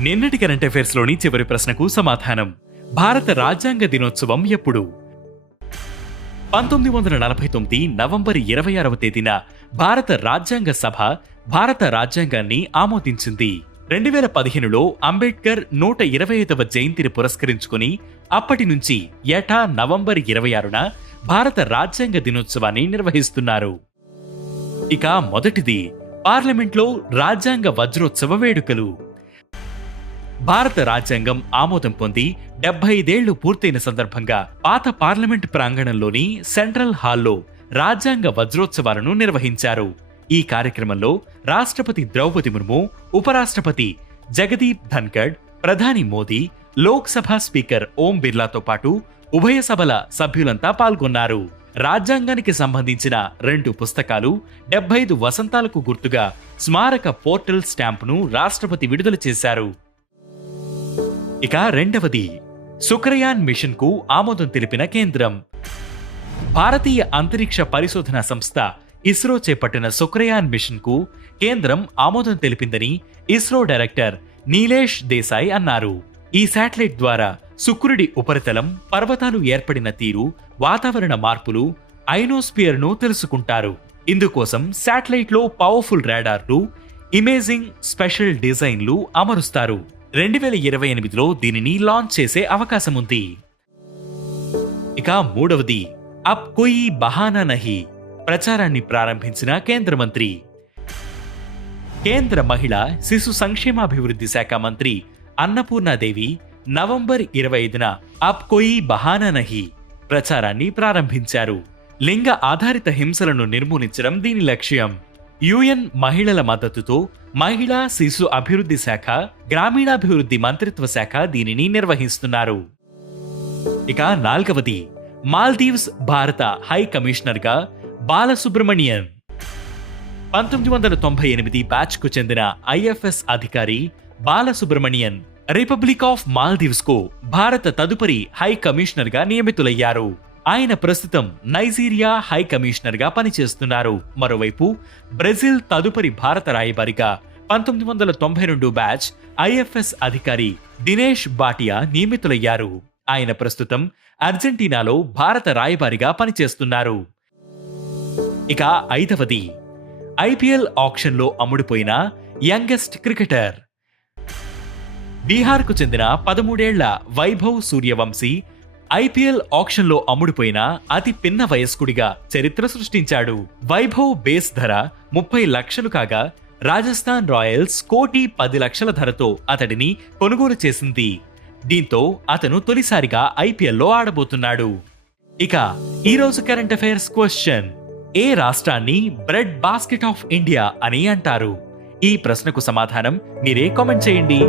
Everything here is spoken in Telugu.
నిన్నటి కరెంట్ అఫైర్స్ లోని చివరి ప్రశ్నకు సమాధానం. భారత రాజ్యాంగ దినోత్సవం ఎప్పుడు? 1949 నవంబర్ 26వ తేదీన భారత రాజ్యాంగ సభ భారత రాజ్యాంగాన్ని ఆమోదించింది. 2015లో అంబేద్కర్ 125వ జయంతిని పురస్కరించుకుని అప్పటి నుంచి ఏటా నవంబర్ 26న భారత రాజ్యాంగ దినోత్సవాన్ని నిర్వహిస్తున్నారు. ఇక మొదటిది పార్లమెంట్లో రాజ్యాంగ వజ్రోత్సవ వేడుకలు. భారత రాజ్యాంగం ఆమోదం పొంది 75 ఏళ్లు పూర్తయిన సందర్భంగా పాత పార్లమెంట్ ప్రాంగణంలోని సెంట్రల్ హాల్లో రాజ్యాంగ వజ్రోత్సవాలను నిర్వహించారు. ఈ కార్యక్రమంలో రాష్ట్రపతి ద్రౌపది ముర్ము, ఉపరాష్ట్రపతి జగదీప్ ధన్కడ్, ప్రధాని మోదీ, లోక్సభ స్పీకర్ ఓం బిర్లాతో పాటు ఉభయ సభల సభ్యులంతా పాల్గొన్నారు. రాజ్యాంగానికి సంబంధించిన 2 పుస్తకాలు, 75 వసంతాలకు గుర్తుగా స్మారక పోర్టల్ స్టాంపును రాష్ట్రపతి విడుదల చేశారు. ఇక రెండవది శుక్రయాన్ మిషన్ కు ఆమోదం తెలిపిన కేంద్రం. భారతీయ అంతరిక్ష పరిశోధన సంస్థ ఇస్రో చేపట్టిన శుక్రయాన్ మిషన్ కు కేంద్రం ఆమోదం తెలిపిందని ఇస్రో డైరెక్టర్ నీలేష్ దేశాయ్ అన్నారు. ఈ శాటిలైట్ ద్వారా శుక్రుడి ఉపరితలం, పర్వతాలు ఏర్పడిన తీరు, వాతావరణ మార్పులు, ఐనోస్పియర్ ను తెలుసుకుంటారు. ఇందుకోసం శాటిలైట్ లో పవర్ఫుల్ రాడార్లు, ఇమేజింగ్ స్పెషల్ డిజైన్లు అమరుస్తారు. 2028లో దీనిని లాంచ్ చేసే అవకాశం ఉంది. ఇక మూడవది అబ్ కోయి బహానా నహీ ప్రచారాన్ని ప్రారంభించిన కేంద్ర మంత్రి. కేంద్ర మహిళా శిశు సంక్షేమాభివృద్ధి శాఖ మంత్రి అన్నపూర్ణాదేవి నవంబర్ 25న అబ్ కోయి బహానా నహీ ప్రచారాన్ని ప్రారంభించారు. లింగ ఆధారిత హింసలను నిర్మూలించడం దీని లక్ష్యం. యుఎన్ మహిళల మద్దతుతో మహిళా శిశు అభివృద్ధి శాఖ, గ్రామీణాభివృద్ధి మంత్రిత్వ శాఖ దీనిని నిర్వహిస్తున్నారు. ఇక నాల్గవది మాల్దీవ్స్ భారత హై కమిషనర్ గా బాలసుబ్రమణియన్. 1998 బ్యాచ్ కు చెందిన ఐఎఫ్ఎస్ అధికారి బాలసుబ్రమణియన్ రిపబ్లిక్ ఆఫ్ మాల్దీవ్స్ కు భారత తదుపరి హై కమిషనర్ గా నియమితులయ్యారు. ఆయన ప్రస్తుతం నైజీరియా హై కమిషనర్ గా పనిచేస్తున్నారు. మరోవైపు బ్రెజిల్ తదుపరి భారత రాయబారిగా 1992 బ్యాచ్ ఐఎఫ్ఎస్ అధికారి దినేష్ బాటియా నియమితులయ్యారు. ఆయన ప్రస్తుతం అర్జెంటీనాలో భారత రాయబారిగా పనిచేస్తున్నారు. ఇక ఐదవది ఐపీఎల్ ఆక్షన్లో అమ్ముడుపోయిన యంగెస్ట్ క్రికెటర్. బీహార్కు చెందిన 13 ఏళ్ల వైభవ్ సూర్యవంశీ ఐపీఎల్ ఆక్షన్లో అమ్ముడుపోయిన అతి పిన్న వయస్కుడిగా చరిత్ర సృష్టించాడు. వైభవ్ బేస్ ధర 30 లక్షలు కాగా రాజస్థాన్ రాయల్స్ 1,10,00,000 ధరతో అతడిని కొనుగోలు చేసింది. దీంతో అతను తొలిసారిగా ఐపీఎల్లో ఆడబోతున్నాడు. ఇక ఈరోజు కరెంట్ అఫైర్స్ క్వశ్చన్: ఏ రాష్ట్రాన్ని బ్రెడ్ బాస్కెట్ ఆఫ్ ఇండియా అని అంటారు? ఈ ప్రశ్నకు సమాధానం మీరే కామెంట్ చేయండి.